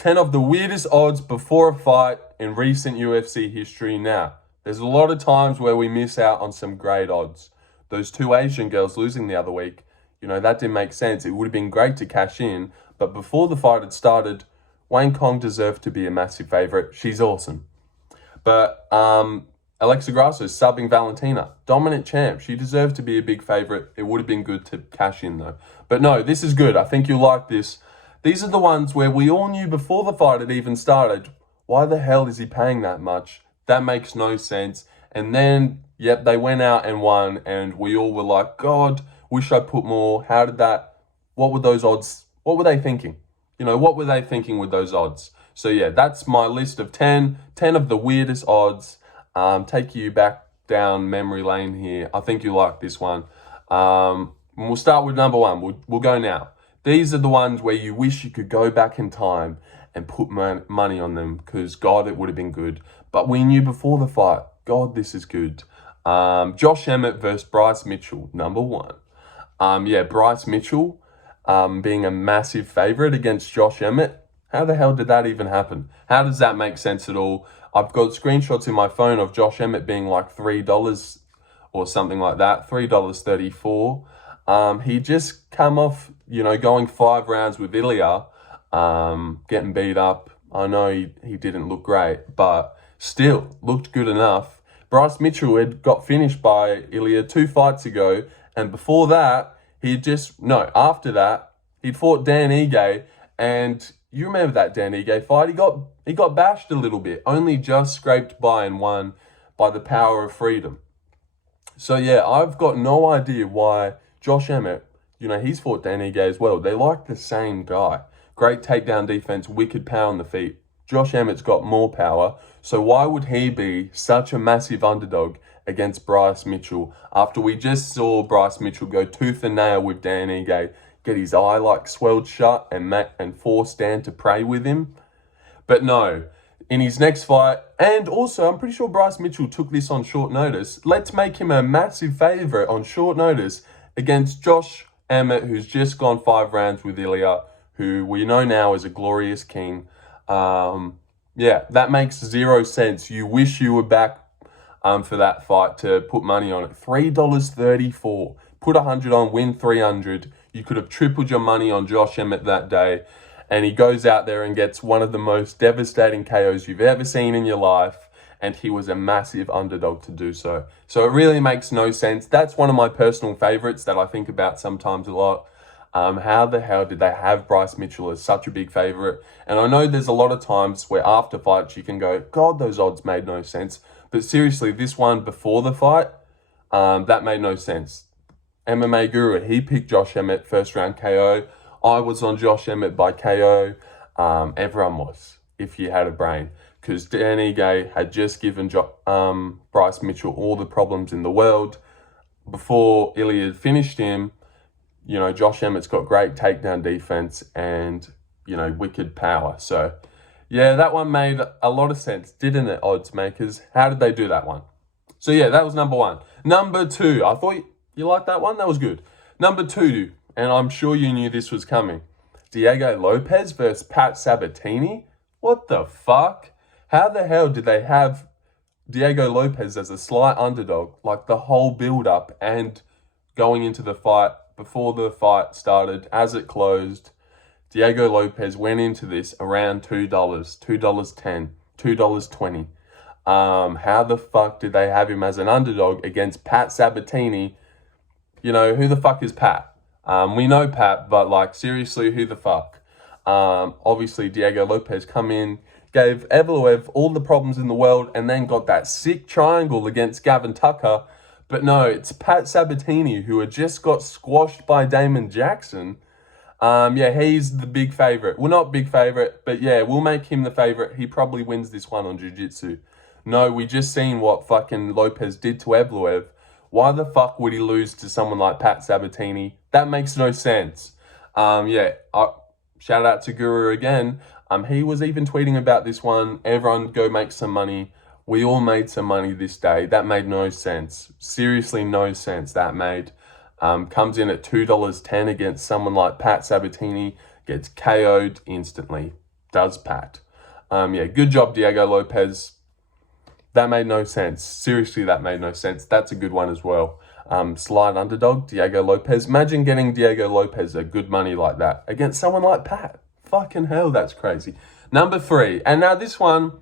10 of the weirdest odds before a fight in recent UFC history. Now, there's a lot of times where we miss out on some great odds. Those two Asian girls losing the other week, that didn't make sense. It would have been great to cash in, but before the fight had started, Wayne Kong deserved to be a massive favourite. She's awesome. But Alexa Grasso subbing Valentina, dominant champ. She deserved to be a big favourite. It would have been good to cash in though. But no, this is good. I think you'll like this. These are the ones where we all knew before the fight had even started, why the hell is he paying that much? That makes no sense. And then, yep, they went out and won, and we all were like, God, wish I put more. How did that, what were those odds? What were they thinking? What were they thinking with those odds? So yeah, that's my list of 10 of the weirdest odds. Take you back down memory lane here. I think you like this one. We'll start with number one. We'll go now. These are the ones where you wish you could go back in time and put money on them because, God, it would have been good. But we knew before the fight, God, this is good. Josh Emmett versus Bryce Mitchell, number one. Bryce Mitchell being a massive favourite against Josh Emmett. How the hell did that even happen? How does that make sense at all? I've got screenshots in my phone of Josh Emmett being like $3 or something like that, $3.34. He just come off, going 5 rounds with Ilya, getting beat up. I know he didn't look great, but still looked good enough. Bryce Mitchell had got finished by Ilya 2 fights ago, and before that, after that, he'd fought Dan Ige, and you remember that Dan Ige fight? He got bashed a little bit, only just scraped by and won by the power of freedom. So yeah, I've got no idea why Josh Emmett, he's fought Dan Ige as well. They like the same guy. Great takedown defense, wicked power on the feet. Josh Emmett's got more power, so why would he be such a massive underdog against Bryce Mitchell after we just saw Bryce Mitchell go tooth and nail with Dan Ige, get his eye swelled shut and force Dan to pray with him? But no, in his next fight, and also I'm pretty sure Bryce Mitchell took this on short notice, let's make him a massive favourite on short notice against Josh Emmett, who's just gone 5 rounds with Ilya, who we know now is a glorious king. That makes 0 sense. You wish you were back for that fight to put money on it. $3.34. Put 100 on, win 300. You could have tripled your money on Josh Emmett that day. And he goes out there and gets one of the most devastating KOs you've ever seen in your life. And he was a massive underdog to do so. So it really makes no sense. That's one of my personal favorites that I think about sometimes a lot. How the hell did they have Bryce Mitchell as such a big favorite? And I know there's a lot of times where after fights you can go, God, those odds made no sense. But seriously, this one before the fight, that made no sense. MMA Guru, he picked Josh Emmett first round KO. I was on Josh Emmett by KO. Everyone was, if you had a brain. Because Dan Ige had just given Bryce Mitchell all the problems in the world. Before Ilya had finished him, Josh Emmett's got great takedown defense and, wicked power. So, yeah, that one made a lot of sense, didn't it, odds makers? How did they do that one? So, yeah, that was number one. Number two, I thought you liked that one? That was good. Number two, and I'm sure you knew this was coming. Diego Lopes versus Pat Sabitini? What the fuck? How the hell did they have Diego Lopes as a slight underdog, like the whole build-up and going into the fight, before the fight started, as it closed, Diego Lopes went into this around $2, $2.10, $2.20. How the fuck did they have him as an underdog against Pat Sabatini? Who the fuck is Pat? We know Pat, but seriously, who the fuck? Obviously, Diego Lopes come in, gave Evloev all the problems in the world, and then got that sick triangle against Gavin Tucker. But no, it's Pat Sabatini, who had just got squashed by Damon Jackson. He's the big favourite. Well, not big favourite, but yeah, we'll make him the favourite. He probably wins this one on Jiu-Jitsu. No, we just seen what fucking Lopes did to Evloev. Why the fuck would he lose to someone like Pat Sabatini? That makes no sense. Shout out to Guru again. He was even tweeting about this one. Everyone go make some money. We all made some money this day. That made no sense. Seriously, no sense that made. Comes in at $2.10 against someone like Pat Sabatini. Gets KO'd instantly. does Pat. Yeah, good job, Diego Lopes. That made no sense. Seriously, that made no sense. That's a good one as well. Slight underdog, Diego Lopes. Imagine getting Diego Lopes a good money like that against someone like Pat. Fucking hell, that's crazy. Number 3. And now this one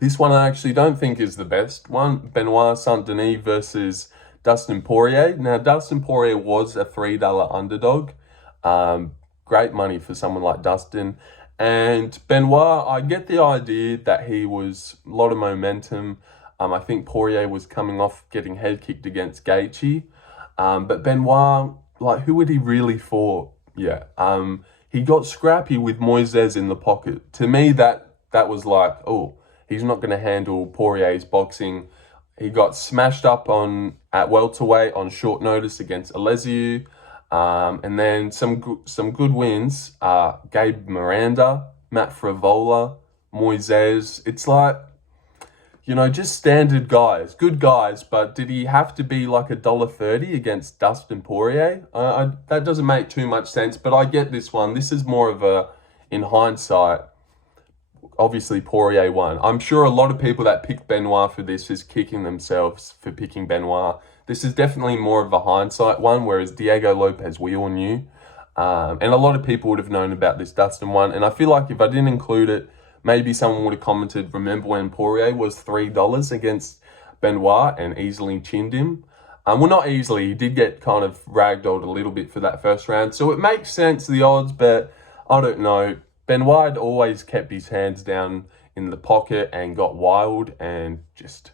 I actually don't think is the best one. Benoit Saint-Denis versus Dustin Poirier. Now, Dustin Poirier was a $3 underdog. Great money for someone like Dustin. And Benoit, I get the idea that he was a lot of momentum. I think Poirier was coming off getting head kicked against Gaethje. But Benoit, like, who would he really fought? Yeah. He got scrappy with Moises in the pocket. To me, that was like, oh, he's not going to handle Poirier's boxing. He got smashed up at welterweight on short notice against Alesiu. And then some good wins. Gabe Miranda, Matt Frivola, Moises. It's like, just standard guys, good guys. But did he have to be like $1.30 against Dustin Poirier? That doesn't make too much sense. But I get this one. This is more of in hindsight. Obviously, Poirier won. I'm sure a lot of people that picked Benoit for this is kicking themselves for picking Benoit. This is definitely more of a hindsight one, whereas Diego Lopes, we all knew. And a lot of people would have known about this Dustin one. And I feel like if I didn't include it, maybe someone would have commented, remember when Poirier was $3 against Benoit and easily chinned him? Well, not easily. He did get kind of ragdolled a little bit for that first round. So it makes sense, the odds, but I don't know. Benoit always kept his hands down in the pocket and got wild and just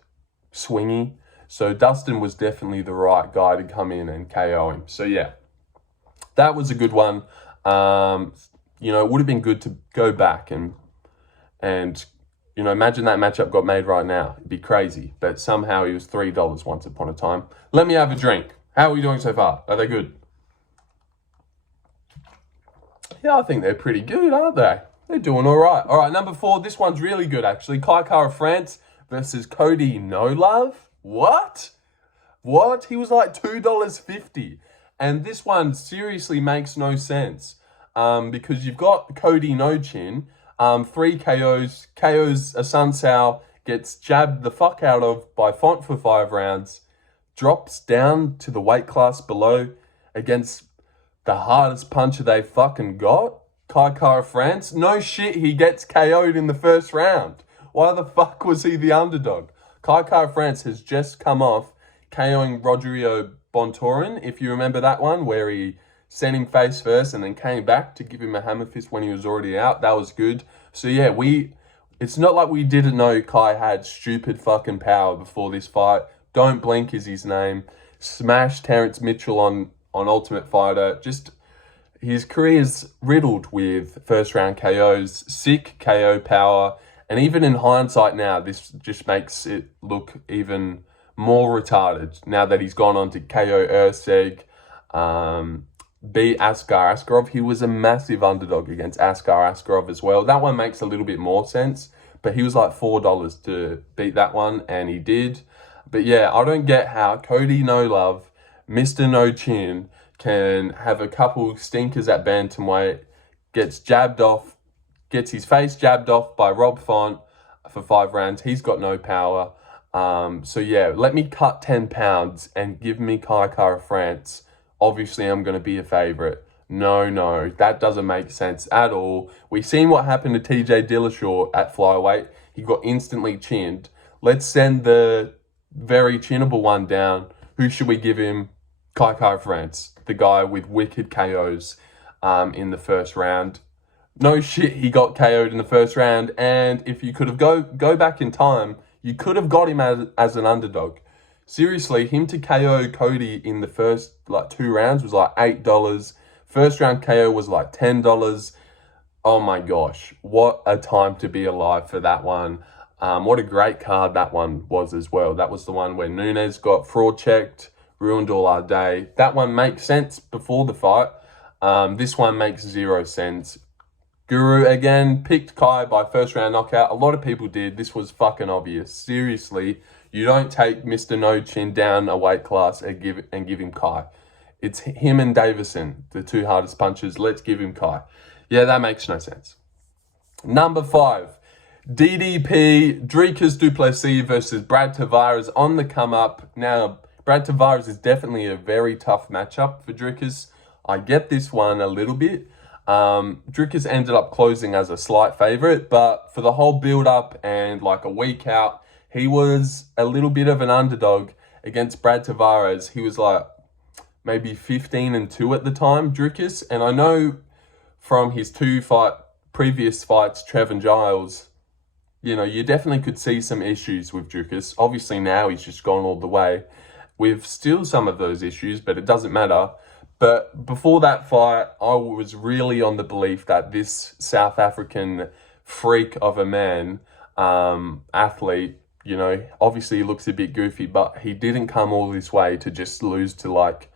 swingy. So Dustin was definitely the right guy to come in and KO him. So yeah, that was a good one. It would have been good to go back and imagine that matchup got made right now. It'd be crazy. But somehow he was $3 once upon a time. Let me have a drink. How are we doing so far? Are they good? Yeah, I think they're pretty good, aren't they? They're doing all right. All right, number 4. This one's really good, actually. Kai Kara-France versus Cody No Love. What? He was like $2.50. And this one seriously makes no sense. Because you've got Cody No Chin, 3 KOs. KOs Asuncao, gets jabbed the fuck out of by Font for 5 rounds. Drops down to the weight class below against the hardest puncher they fucking got, Kai Kara-France. No shit, he gets KO'd in the first round. Why the fuck was he the underdog? Kai Kara-France has just come off KOing Rodrigo Bontorin, if you remember that one, where he sent him face first and then came back to give him a hammer fist when he was already out. That was good. So yeah, it's not like we didn't know Kai had stupid fucking power before this fight. Don't Blink is his name. Smashed Terrence Mitchell on Ultimate Fighter. Just his career is riddled with first round KOs, sick KO power, and even in hindsight now, this just makes it look even more retarded now that he's gone on to KO Erceg, beat Askar Askarov. He was a massive underdog against Askar Askarov as well. That one makes a little bit more sense, but he was like $4 to beat that one, and he did. But yeah, I don't get how Cody No Love, Mr. No Chin, can have a couple stinkers at bantamweight, gets his face jabbed off by Rob Font for 5 rounds. He's got no power. So yeah, let me cut 10 pounds and give me Kai Kara-France. Obviously, I'm going to be a favourite. No, that doesn't make sense at all. We've seen what happened to TJ Dillashaw at flyweight. He got instantly chinned. Let's send the very chinnable one down. Who should we give him? Kai Kara-France, the guy with wicked KOs in the first round. No shit, he got KO'd in the first round. And if you could have go back in time, you could have got him as an underdog. Seriously, him to KO Cody in the first 2 rounds was like $8. First round KO was like $10. Oh my gosh, what a time to be alive for that one. What a great card that one was as well. That was the one where Nunes got fraud checked, ruined all our day. That one makes sense before the fight. This one makes 0 sense. Guru, again, picked Kai by first round knockout. A lot of people did. This was fucking obvious. Seriously, you don't take Mr. No Chin down a weight class and give him Kai. It's him and Davison, the 2 hardest punchers. Let's give him Kai. Yeah, that makes no sense. Number 5, DDP, Dricus du Plessis versus Brad Tavares on the come up. Now, Brad Tavares is definitely a very tough matchup for Dricus. I get this one a little bit. Dricus ended up closing as a slight favourite, but for the whole build-up and like a week out, he was a little bit of an underdog against Brad Tavares. He was like maybe 15-2 at the time, Dricus. And I know from his previous fights, Trev and Giles, you definitely could see some issues with Dricus. Obviously now he's just gone all the way with still some of those issues, but it doesn't matter. But before that fight, I was really on the belief that this South African freak of a man, athlete, obviously he looks a bit goofy, but he didn't come all this way to just lose to like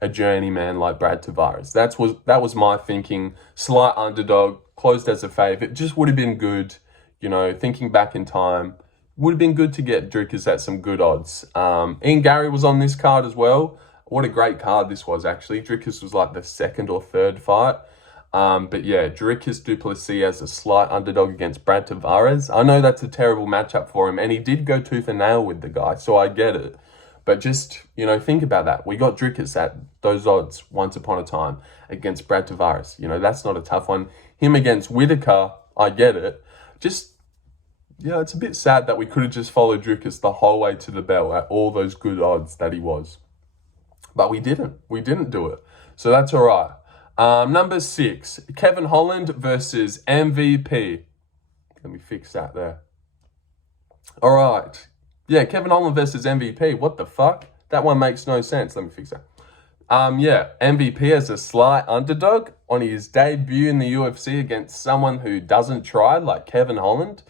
a journeyman like Brad Tavares. That was my thinking. Slight underdog, closed as a favourite. Just would have been good, thinking back in time. Would have been good to get Dricus at some good odds. Ian Gary was on this card as well. What a great card this was, actually. Dricus was like the second or third fight. But yeah, Dricus du Plessis as a slight underdog against Brad Tavares. I know that's a terrible matchup for him, and he did go tooth and nail with the guy, so I get it. But just, think about that. We got Dricus at those odds once upon a time against Brad Tavares. That's not a tough one. Him against Whitaker, I get it. Just, it's a bit sad that we could have just followed Dricus the whole way to the bell at all those good odds that he was. But we didn't. We didn't do it. So that's all right. Number 6, Kevin Holland versus MVP. Let me fix that there. All right. Yeah, Kevin Holland versus MVP. What the fuck? That one makes no sense. Let me fix that. MVP as a slight underdog on his debut in the UFC against someone who doesn't try, like Kevin Holland.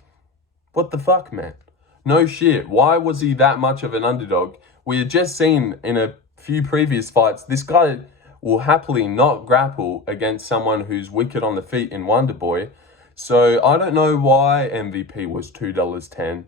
What the fuck, man? No shit. Why was he that much of an underdog? We had just seen in a few previous fights, this guy will happily not grapple against someone who's wicked on the feet in Wonderboy. So I don't know why MVP was $2.10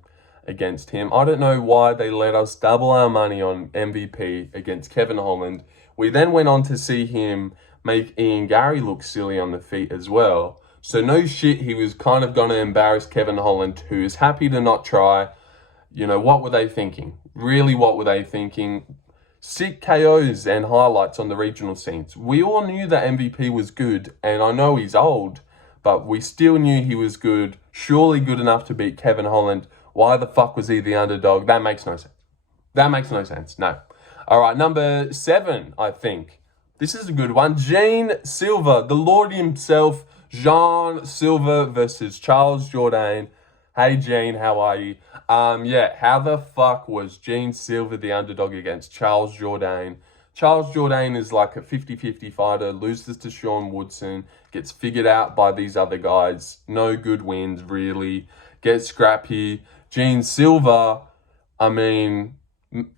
against him. I don't know why they let us double our money on MVP against Kevin Holland. We then went on to see him make Ian Gary look silly on the feet as well. So no shit, he was kind of going to embarrass Kevin Holland, who is happy to not try. What were they thinking? Really, what were they thinking? Sick KOs and highlights on the regional scenes. We all knew that MVP was good, and I know he's old, but we still knew he was good, surely good enough to beat Kevin Holland. Why the fuck was he the underdog? That makes no sense. That makes no sense, no. All right, number 7, I think. This is a good one. Jean Silva, the Lord himself, Jean Silva versus Charles Jourdain. Hey, Jean, how are you? How the fuck was Jean Silva the underdog against Charles Jourdain? Charles Jourdain is like a 50-50 fighter, loses to Sean Woodson, gets figured out by these other guys. No good wins, really. Gets scrappy. Jean Silva,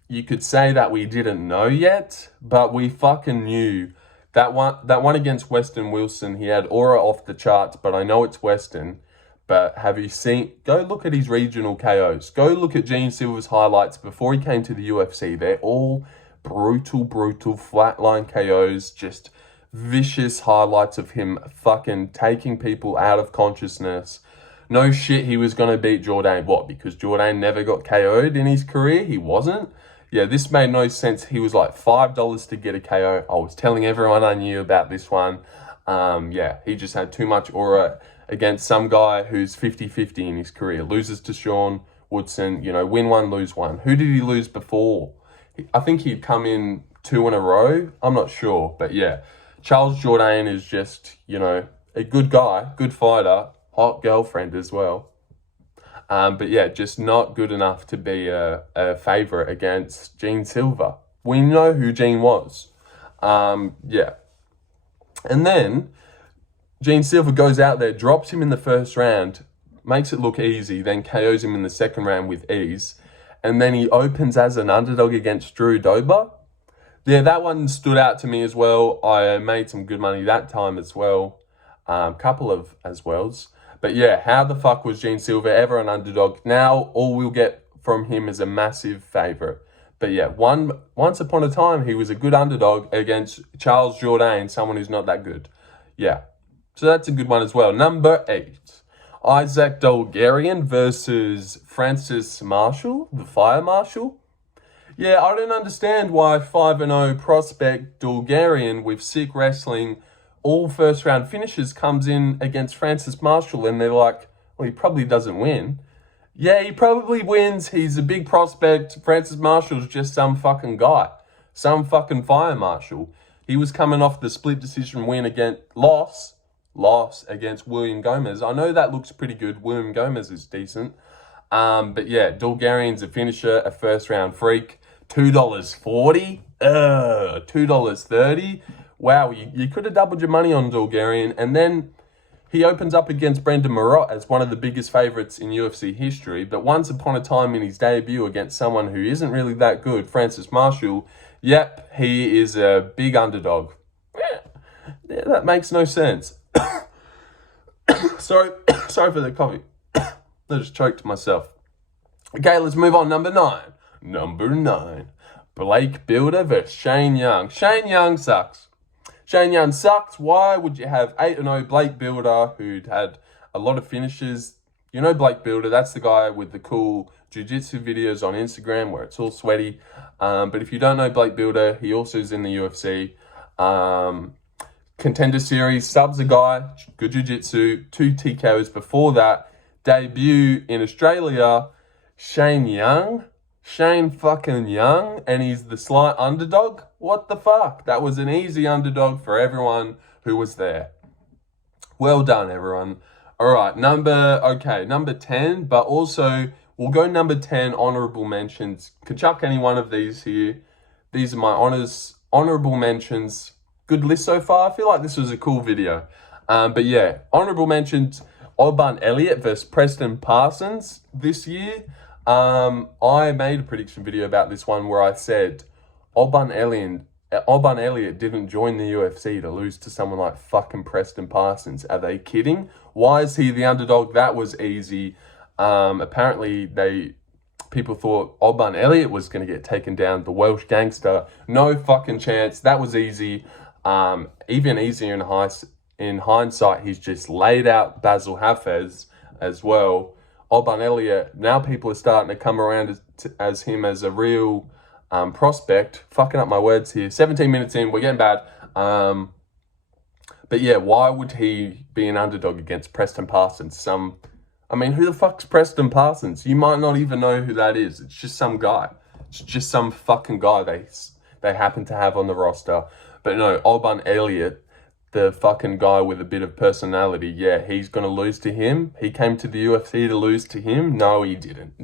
you could say that we didn't know yet, but we fucking knew. That one against Weston Wilson, he had aura off the charts, but I know it's Weston. But have you seen, go look at his regional KOs. Go look at Jean Silva's highlights before he came to the UFC. They're all brutal, flatline KOs, just vicious highlights of him fucking taking people out of consciousness. No shit, he was going to beat Jourdain. What, because Jourdain never got KO'd in his career? He wasn't? Yeah, this made no sense. He was like $5 to get a KO. I was telling everyone I knew about this one. He just had too much aura against some guy who's 50-50 in his career. Loses to Sean Woodson, win one, lose one. Who did he lose before? I think he'd come in 2 in a row. I'm not sure. But yeah, Charles Jourdain is just, a good guy, good fighter, hot girlfriend as well. Just not good enough to be a favourite against Jean Silva. We know who Jean was. And then Jean Silva goes out there, drops him in the first round, makes it look easy, then KOs him in the second round with ease. And then he opens as an underdog against Drew Dober. Yeah, that one stood out to me as well. I made some good money that time as well. Couple of as wells. But yeah, how the fuck was Jean Silva ever an underdog? Now all we'll get from him is a massive favourite. But yeah, once upon a time, he was a good underdog against Charles Jourdain, someone who's not that good. Yeah, so that's a good one as well. Number 8. Isaac Dulgarian versus Francis Marshall, the Fire Marshal. Yeah, I don't understand why 5-0 prospect Dulgarian with sick wrestling, all first round finishes comes in against Francis Marshall and they're like, well, he probably doesn't win. Yeah, he probably wins. He's a big prospect. Francis Marshall's just some fucking guy. Some fucking fire marshal. He was coming off the split decision win against loss against William Gomez. I know that looks pretty good. William Gomez is decent. But yeah, Dulgarian's a finisher, a first round freak. $2.40? $2.30? Wow, you could have doubled your money on Dulgarian. And then he opens up against Brendan Marotte as one of the biggest favourites in UFC history. But once upon a time in his debut against someone who isn't really that good, Francis Marshall, yep, he is a big underdog. Yeah, that makes no sense. Sorry for the coffee. I just choked myself. Okay, let's move on. Number 9. Number 9. Blake Builder versus Shane Young. Shane Young sucks. Shane Young sucks. Why would you have 8-0 Blake Builder who'd had a lot of finishes? You know Blake Builder, that's the guy with the cool jiu-jitsu videos on Instagram where it's all sweaty. But if you don't know Blake Builder, he also is in the UFC. Contender Series, subs a guy, good jiu-jitsu, 2 TKOs before that. Debut in Australia, Shane fucking Young, and he's the slight underdog? What the fuck? That was an easy underdog for everyone who was there. Well done, everyone. All right, number 10, but also we'll go number 10, honourable mentions. Could chuck any one of these here. These are my honourable mentions. Good list so far. I feel like this was a cool video. But yeah, honourable mentions, Alban Elliott versus Preston Parsons this year. I made a prediction video about this one where I said Alban Elliott didn't join the UFC to lose to someone like fucking Preston Parsons. Are they kidding? Why is he the underdog? That was easy. Apparently people thought Alban Elliott was going to get taken down, the Welsh gangster. No fucking chance. That was easy. Even easier in hindsight, he's just laid out Basil Hafez as well. Alban Elliott, now people are starting to come around as him as a real prospect. Fucking up my words here. 17 minutes in, we're getting bad. But yeah, why would he be an underdog against Preston Parsons? Who the fuck's Preston Parsons? You might not even know who that is. It's just some guy. It's just some fucking guy they happen to have on the roster. But no, Alban Elliott, the fucking guy with a bit of personality, yeah, he's going to lose to him. He came to the UFC to lose to him. No, he didn't.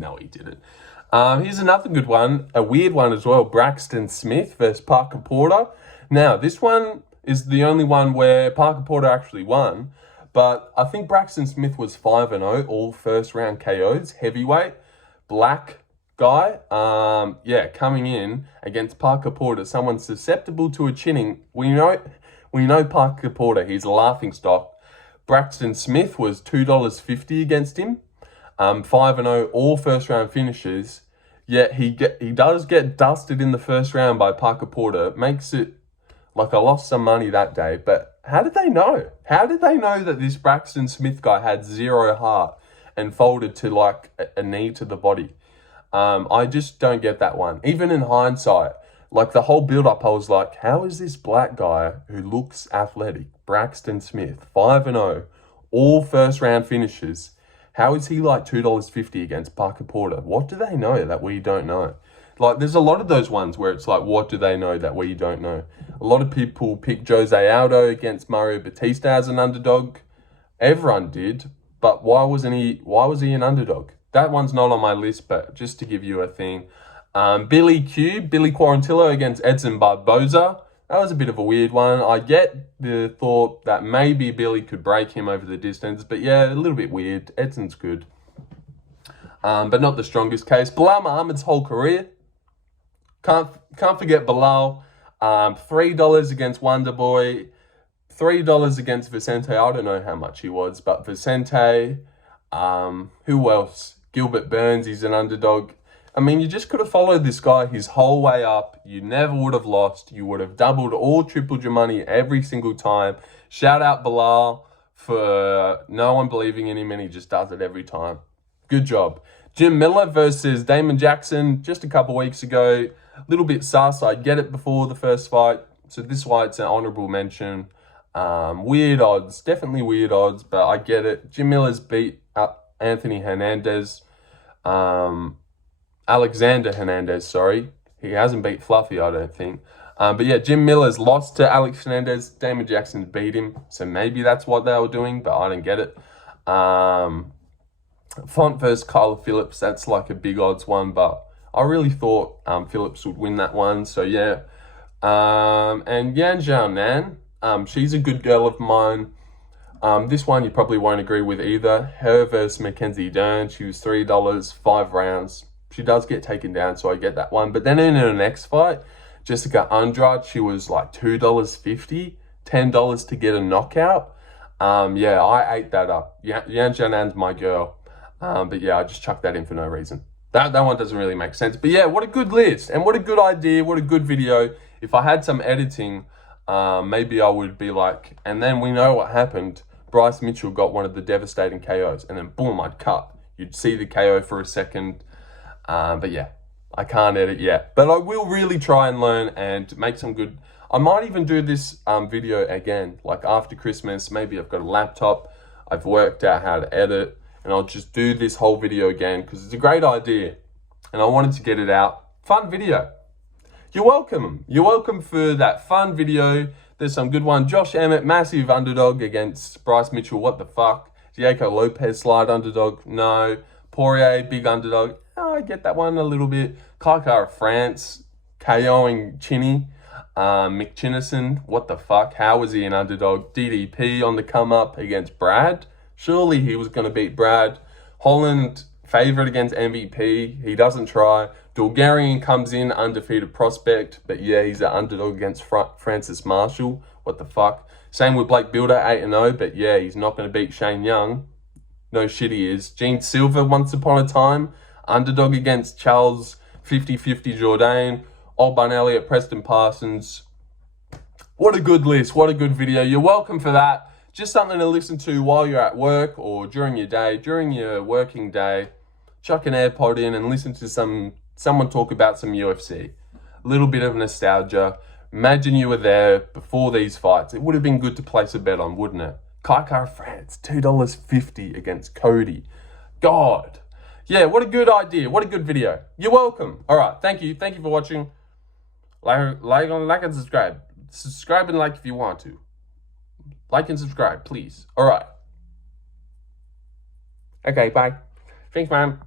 Here's another good one, a weird one as well. Braxton Smith versus Parker Porter. Now, this one is the only one where Parker Porter actually won. But I think Braxton Smith was 5-0, all first round KOs, heavyweight, black guy. Coming in against Parker Porter, someone susceptible to a chinning. We know Parker Porter, he's a laughing stock. Braxton Smith was $2.50 against him. 5-0, all first round finishes. Yet he does get dusted in the first round by Parker Porter. It makes it like I lost some money that day. But how did they know? How did they know that this Braxton Smith guy had zero heart and folded to like a knee to the body? I just don't get that one. Even in hindsight, like the whole build-up, I was like, how is this black guy who looks athletic, Braxton Smith, 5-0, all first-round finishes, how is he like $2.50 against Parker Porter? What do they know that we don't know? Like, there's a lot of those ones where it's like, what do they know that we don't know? A lot of people pick Jose Aldo against Mario Batista as an underdog. Everyone did, but why was he an underdog? That one's not on my list, but just to give you a thing. Billy Quarantillo against Edson Barboza. That was a bit of a weird one. I get the thought that maybe Billy could break him over the distance, but yeah, a little bit weird. Edson's good. But not the strongest case. Bilal Muhammad's whole career. Can't forget Bilal. $3 against Wonderboy. $3 against Vicente. I don't know how much he was, but Vicente. Who else? Gilbert Burns, he's an underdog. I mean, you just could have followed this guy his whole way up. You never would have lost. You would have doubled or tripled your money every single time. Shout out Bilal for no one believing in him, and he just does it every time. Good job. Jim Miller versus Damon Jackson just a couple weeks ago. A little bit sus. I get it before the first fight. So this is why it's an honourable mention. Weird odds. Definitely weird odds, but I get it. Jim Miller's beat up Anthony Hernandez. Alexander Hernandez, sorry. He hasn't beat Fluffy, I don't think. But yeah, Jim Miller's lost to Alex Hernandez. Damon Jackson beat him. So maybe that's what they were doing, but I don't get it. Font versus Kyler Phillips, that's like a big odds one, but I really thought Phillips would win that one. So yeah. And Yan Jourdain, she's a good girl of mine. This one you probably won't agree with either. Her versus Mackenzie Dern. She was $3, 5 rounds. She does get taken down, so I get that one. But then in her next fight, Jessica Andrade, she was like $2.50, $10 to get a knockout. Yeah, I ate that up. Yan Jourdain's my girl. But yeah, I just chucked that in for no reason. That one doesn't really make sense. But yeah, what a good list. And what a good idea. What a good video. If I had some editing, maybe I would be like, and then we know what happened. Bryce Mitchell got one of the devastating KOs. And then boom, I'd cut. You'd see the KO for a second. But yeah, I can't edit yet. But I will really try and learn and make some good... I might even do this video again, like after Christmas. Maybe I've got a laptop. I've worked out how to edit. And I'll just do this whole video again because it's a great idea. And I wanted to get it out. Fun video. You're welcome. You're welcome for that fun video. There's some good one. Josh Emmett, massive underdog against Bryce Mitchell. What the fuck? Diego Lopes, slight underdog. No. Poirier, big underdog. Oh, I get that one a little bit. Kaikara France, KOing Chinny. McChinnison, what the fuck? How was he an underdog? DDP on the come up against Brad. Surely he was going to beat Brad. Holland, favourite against MVP. He doesn't try. Dulgarian comes in, undefeated prospect. But yeah, he's an underdog against Francis Marshall. What the fuck? Same with Blake Builder, 8-0. But yeah, he's not going to beat Shane Young. No shit he is. Gene Silva, once upon a time. Underdog against Charles, 50-50 Jourdain. Alban Elliott, Preston Parsons. What a good list. What a good video. You're welcome for that. Just something to listen to while you're at work or during your day, during your working day. Chuck an AirPod in and listen to someone talk about some UFC. A little bit of nostalgia. Imagine you were there before these fights. It would have been good to place a bet on, wouldn't it? Kaikara France, $2.50 against Cody. God. Yeah, what a good idea. What a good video. You're welcome. All right, thank you. Thank you for watching. Like and subscribe. Subscribe and like if you want to. Like and subscribe, please. All right. Okay, bye. Thanks, man.